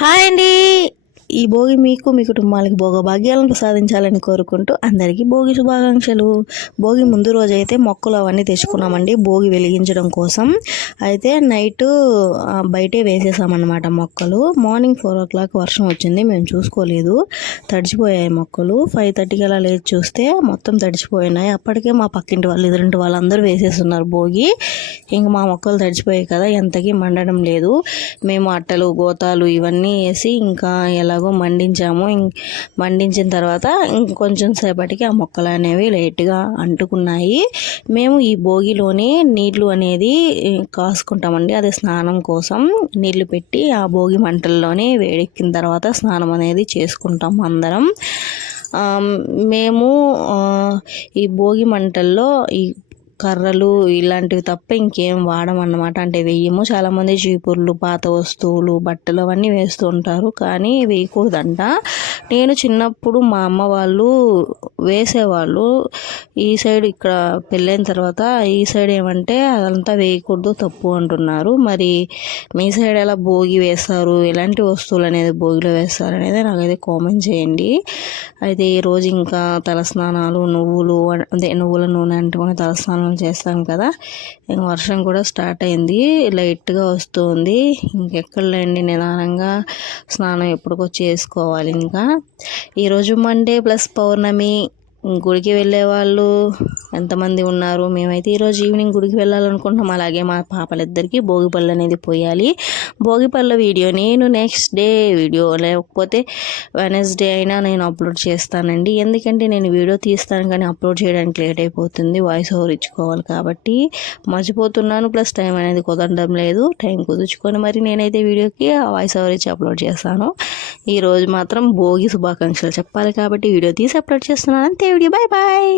Hi అండి. ఈ భోగి మీకు మీ కుటుంబాలకి భోగభాగ్యాలను ప్రసాదించాలని కోరుకుంటూ అందరికీ భోగి శుభాకాంక్షలు. భోగి ముందు రోజు అయితే మొక్కలు అవన్నీ తెచ్చుకున్నామండి భోగి వెలిగించడం కోసం. అయితే నైట్ బయటే వేసేసామన్నమాట మొక్కలు. మార్నింగ్ 4 o'clock వర్షం వచ్చింది, మేము చూసుకోలేదు, తడిచిపోయాయి మొక్కలు. 5:30కి అలా లేచి చూస్తే మొత్తం తడిచిపోయినాయి. అప్పటికే మా పక్కింటి వాళ్ళు ఎదురింటి వాళ్ళందరూ వేసేస్తున్నారు భోగి. ఇంక మా మొక్కలు తడిచిపోయాయి కదా, ఎంతకీ మండడం లేదు. మేము అట్టలు గోతాలు ఇవన్నీ వేసి ఇంకా ఎలాగో మండించాము. మండించిన తర్వాత ఇంకొంచెం సేపటికి ఆ మొక్కలు అనేవి లైట్గా అంటుకున్నాయి. మేము ఈ భోగిలోనే నీళ్లు అనేది కాసుకుంటామండి, అది స్నానం కోసం. నీళ్లు పెట్టి ఆ భోగి మంటల్లోనే వేడెక్కిన తర్వాత స్నానం అనేది చేసుకుంటాం అందరం. మేము ఈ భోగి మంటల్లో ఈ కర్రలు ఇలాంటివి తప్ప ఇంకేం వాడమన్నమాట. అంటే వెయ్యము. చాలామంది చీపుర్లు, పాత వస్తువులు, బట్టలు అవన్నీ వేస్తూ ఉంటారు, కానీ వేయకూడదంట. నేను చిన్నప్పుడు మా అమ్మ వాళ్ళు వేసేవాళ్ళు. ఈ సైడ్ ఇక్కడ పెళ్ళైన తర్వాత ఈ సైడ్ ఏమంటే అదంతా వేయకూడదు, తప్పు అంటున్నారు. మరి మీ సైడ్ ఎలా భోగి వేస్తారు, ఎలాంటి వస్తువులు అనేది భోగిలో వేస్తారు అనేది నాకైతే కామెంట్ చేయండి. అయితే ఈరోజు ఇంకా తలస్నానాలు, నువ్వుల నూనె అంటుకొని తలస్నానాలు చేస్తాం కదా. ఇంక వర్షం కూడా స్టార్ట్ అయింది, లైట్గా వస్తుంది. ఇంకెక్కడలేండి, నిదానంగా స్నానం ఎప్పటికో చేసుకోవాలి. ఇంకా ఈరోజు మండే ప్లస్ పౌర్ణమి. గుడికి వెళ్ళే వాళ్ళు ఎంతమంది ఉన్నారు? మేమైతే ఈరోజు ఈవినింగ్ గుడికి వెళ్ళాలనుకుంటున్నాం. అలాగే మా పాపలిద్దరికీ భోగిపళ్ళు అనేది పోయాలి. భోగిపళ్ళ వీడియో నేను నెక్స్ట్ డే వీడియో లేకపోతే వెనస్డే అయినా నేను అప్లోడ్ చేస్తానండి. ఎందుకంటే నేను వీడియో తీస్తాను కానీ అప్లోడ్ చేయడానికి లేట్ అయిపోతుంది, వాయిస్ ఓవర్ ఇచ్చుకోవాలి కాబట్టి మర్చిపోతున్నాను. ప్లస్ టైం అనేది కుదరడం లేదు. టైం కుదుర్చుకొని మరి నేనైతే వీడియోకి వాయిస్ ఓవర్ ఇచ్చి అప్లోడ్ చేస్తాను. ఈరోజు మాత్రం భోగి శుభాకాంక్షలు చెప్పాలి కాబట్టి వీడియో తీసి అప్లోడ్ చేస్తున్నాను. అంతే వీడియో. Bye bye.